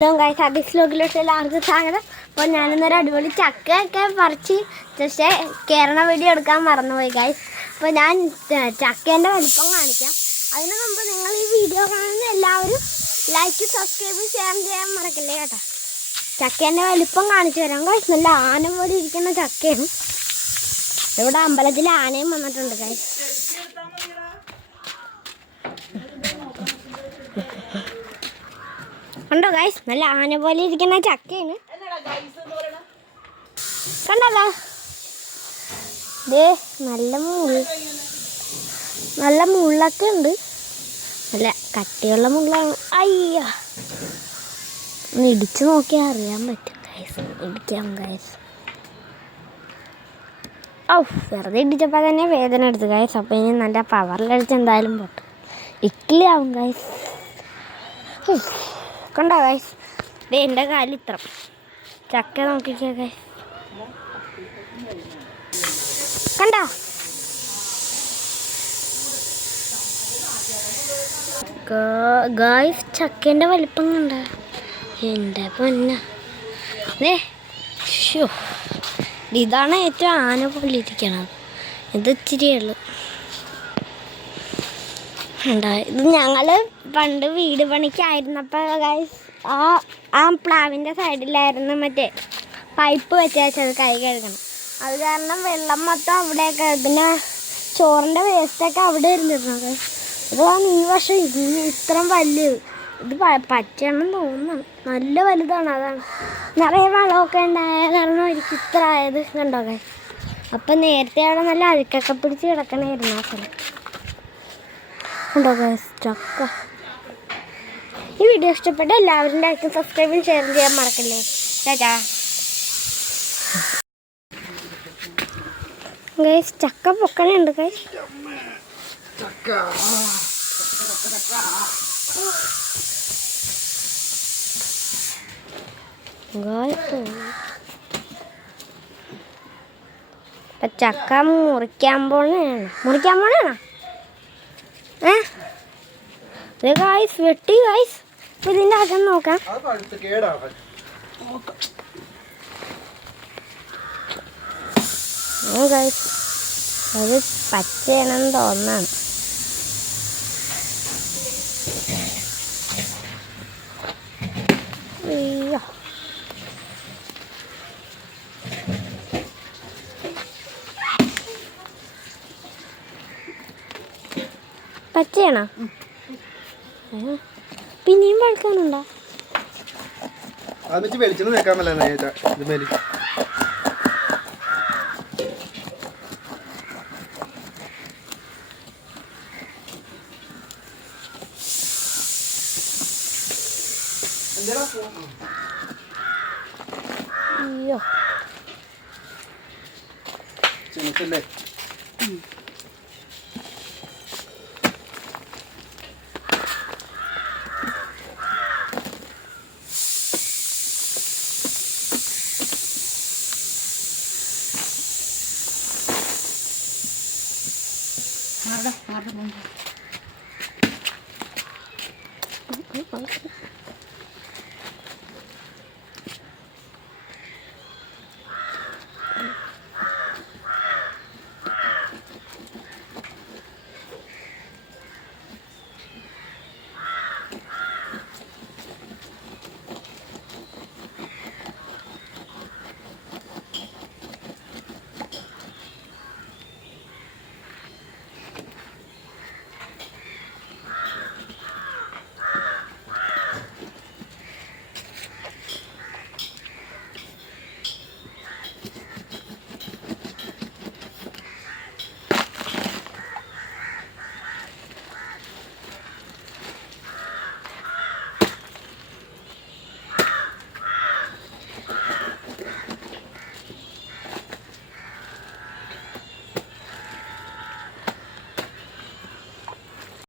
Guys അബിസ്ലോക്കിലോട്ട് എല്ലാവർക്കും സ്വാഗതം. അപ്പോൾ ഞാനിന്നൊരു അടിപൊളി ചക്കയൊക്കെ പറിച്ച് പക്ഷേ കേരള വീഡിയോ എടുക്കാൻ മറന്നുപോയി ഗൈസ് അപ്പോൾ ഞാൻ ചക്കേന്റെ വലിപ്പം കാണിക്കാം. അതിന് മുമ്പ് നിങ്ങൾ ഈ വീഡിയോ കാണുന്ന എല്ലാവരും ലൈക്ക് സബ്സ്ക്രൈബ് ഷെയർ ചെയ്യാൻ മറക്കല്ലേ കേട്ടോ. ചക്കേന്റെ വലിപ്പം കാണിച്ചു തരാം ഗൈസ് നല്ല ആന പോലെ ഇരിക്കുന്ന ചക്കയാണ്. ഇവിടെ അമ്പലത്തിൽ ആനയും വന്നിട്ടുണ്ട് ഗൈസ് ഉണ്ടോ ഗൈസ് നല്ല ആന പോലെ ഇരിക്കുന്ന ചക്കയാണ്. കണ്ടല്ലോ ദേ നല്ല മുള്ള. നല്ല മുള്ളൊക്കെ ഉണ്ട്. നല്ല കട്ടിയുള്ള മുള്ളാണ്. അയ്യ. ഒന്ന് ഇടിച്ചു നോക്കിയാൽ അറിയാൻ പറ്റും ഗൈസ് ഇടിക്കാം ഗൈസ് ഓ വെറുതെ ഇടിച്ചപ്പോൾ തന്നെ വേദന എടുത്തു ഗൈസ് അപ്പോൾ ഇനി നല്ല പവറിലടിച്ച് എന്തായാലും പൊട്ടും. ഇക്കിലാവും ഗൈസ് കണ്ടോ ഗൈസ് ദേ എന്റെ ഇത്ര. ചക്ക നോക്കിക്കോ ഗൈസ് കണ്ടോ? ഗായ്സ് ചക്കേന്റെ വലിപ്പം കണ്ട? എന്റെ പൊന്ന. ഷോ ഇതാണ് ഏറ്റവും ആന പോലെ ഇരിക്കണത് ഇത് ഉള്ളൂ ഉണ്ടാ ഇത് ഞങ്ങൾ പണ്ട് വീട് പണിക്കായിരുന്നപ്പോൾ ആ ആ പ്ലാവിന്റെ സൈഡിലായിരുന്നു മറ്റേ പൈപ്പ് വെച്ചത് കൈ കഴുകണം. അത് കാരണം വെള്ളം മൊത്തം അവിടെയൊക്കെ പിന്നെ ചോറിന്റെ വേസ്റ്റൊക്കെ അവിടെ ഇരുന്നിരുന്നത് ഇതാണ് ഈ വർഷം ഇത് ഇത്രയും വലിയ ഇത് പറ്റണമെന്ന് തോന്നുന്നു. നല്ല വലുതാണ് അതാണ്. നിറയെ വളമൊക്കെ ഉണ്ടായ എനിക്ക് ഇത്ര ആയത് കണ്ടോ അപ്പം നേരത്തെ അവിടെ നല്ല അഴുക്കൊക്കെ പിടിച്ച് കിടക്കണമായിരുന്നു ആ ഉണ്ടോ ചക്ക ഈ വീഡിയോ ഇഷ്ടപ്പെട്ട എല്ലാവരും ലൈക്കും സബ്സ്ക്രൈബും ഷെയർ ചെയ്യാൻ മറക്കല്ലേ. ചേട്ടാ ഗൈസ് ചക്ക പൊക്കണുണ്ട് ഗൈസ് ചക്ക മുറിക്കാൻ പോണേണ്. മുറിക്കാൻ പോണേണോ? ഗായ്സ് വെട്ടി ഗായ്സ് ഇപ്പൊ ഇതിന്റെ അകം നോക്കാം. അത് പഴുത്ത് കേടാവാൻ ഓ ഗായ്സ് അത് പച്ചയാണെന്ന് തോന്നാണ്. അയ്യോ. പച്ചയാണോ? പിന്നെയും വഴക്കാനുണ്ടോ അത് വെച്ച് വെളിച്ചെണ്ണ വെക്കാൻ പറ്റില്ല ഇത് മേലി. അയ്യോ. ചെറുക്കല്ലേ 拿着拿着东西。哎哎好